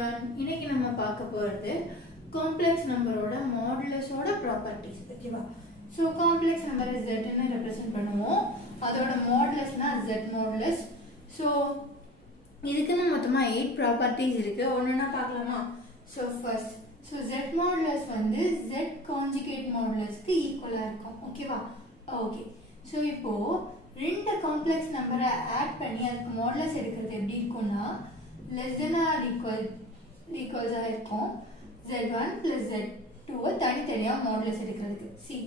everyone. இன்னைக்கு நம்ம பார்க்க போறது காம்ப்ளெக்ஸ் நம்பரோட மாடுலஸோட ப்ராப்பர்ட்டிஸ். ஓகேவா? சோ காம்ப்ளெக்ஸ் நம்பர் z ன்னு ரெப்ரசன்ட் பண்ணுவோம். அதோட மாடுலஸ்னா z மாடுலஸ். சோ இதுக்கு மொத்தமா 8 ப்ராப்பர்ட்டிஸ் இருக்கு. ஒவ்வொண்ணா பார்க்கலாமா? சோ ஃபர்ஸ்ட் z மாடுலஸ் வந்து z கான்ஜுகேட் மாடுலஸ்க்கு ஈக்குவலா இருக்கும். ஓகேவா? ஓகே. சோ இப்போ ரெண்டு காம்ப்ளெக்ஸ் நம்பரை ஆட் பண்ணி அதுக்கு மாடுலஸ் எடுக்கிறது எப்படி இருக்கும்னா less than or equals இருக்கும். z1 plus z2 தனித்தனியா மாடுலஸ் எடுக்கிறதுக்கு. see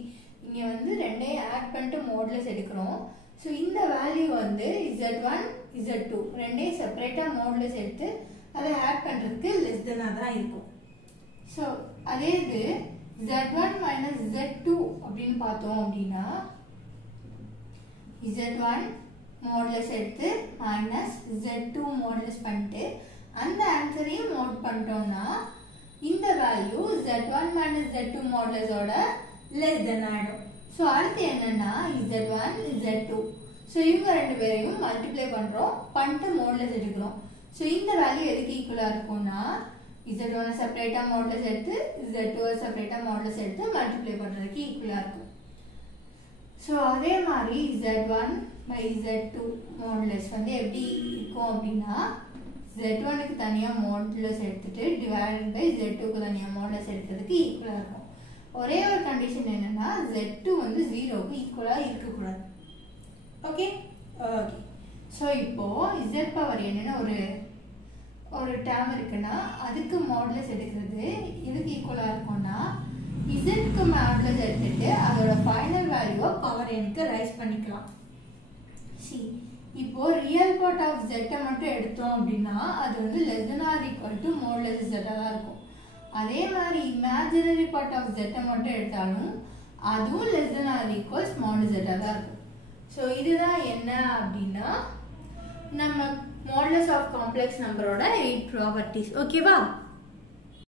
இங்க வந்து ரெண்டையும் ஆட் பண்ணிட்டு மாடுலஸ் எடுக்கிறோம். ஸோ இந்த வேல்யூ வந்து z1 z2 ரெண்டையும் செப்பரேட்டா மாடுலஸ் எடுத்து அதை ஆட் பண்றதுக்கு லெஸ் தென் தான் இருக்கும். ஸோ அதே இது z1 minus z2 அப்படின்னு பார்த்தோம் அப்படின்னா z1 மாடுலஸ் எடுத்து மைனஸ் z2 மாடுலஸ் பண்ணிட்டு அந்த ஆன்சரையும் மோட் பண்ணிட்டோம்னா இந்த வேல்யூ z1 minus z2 மாடுலஸோட லெஸ் தென் ஆயிடும். ஸோ அடுத்து என்னன்னா z1 z2. ஸோ இவங்க ரெண்டு பேரையும் மல்டிப்ளை பண்றோம், பண்ணிட்டு மாடுலஸ் எடுக்கிறோம். ஸோ இந்த வேல்யூ எதுக்கு ஈக்குவலா இருக்கும்னா z1 செப்பரேட்டா மாடுலஸ் எடுத்து z2 செப்பரேட்டா மாடுலஸ் எடுத்து மல்டிப்ளை பண்றதுக்கு ஈக்குவலா இருக்கும். ஸோ அதே மாதிரி z1 by z2 மாடுலஸ் வந்து எப்படி இருக்கும் அப்படின்னா z1க்கு தனியா மாடுலஸ் எடுத்துட்டு டிவைடட் பை z2க்கு தனியா மாடுலஸ் எடுக்கிறதுக்கு ஈக்குவலா இருக்கும். ஒரே ஒரு கண்டிஷன் என்னன்னா z2 வந்து 0க்கு ஈக்குவலா இருக்கக்கூடாது. Okay okay. ஸோ இப்போ z பவர் என்னன்னா ஒரு டேர்ம் இருக்குன்னா அதுக்கு மாடுலஸ் எடுக்கிறது எதுக்கு ஈக்குவலா இருக்கும்னா zக்கு மாடுலஸ் எடுத்துட்டு அதோட ஃபைனல் வேல்யூவை பவர் nக்கு ரைஸ் பண்ணிக்கலாம். see இப்போ ரியல் பார்ட் ஆஃப் z மட்டும் எடுத்தோம் அப்படின்னா அது வந்து less than or equal to modulus z தான் இருக்கும். அதே மாதிரி இமேஜினரி பார்ட் ஆஃப் z மட்டும் எடுத்தாலும் அதுவும் less than or equals modulus z தான் இருக்கும். ஸோ இதுதான் என்ன அப்படின்னா நம்ம மாடுலஸ் ஆஃப் காம்ப்ளெக்ஸ் நம்பரோட 8 ப்ராப்பர்ட்டிஸ். ஓகேவா?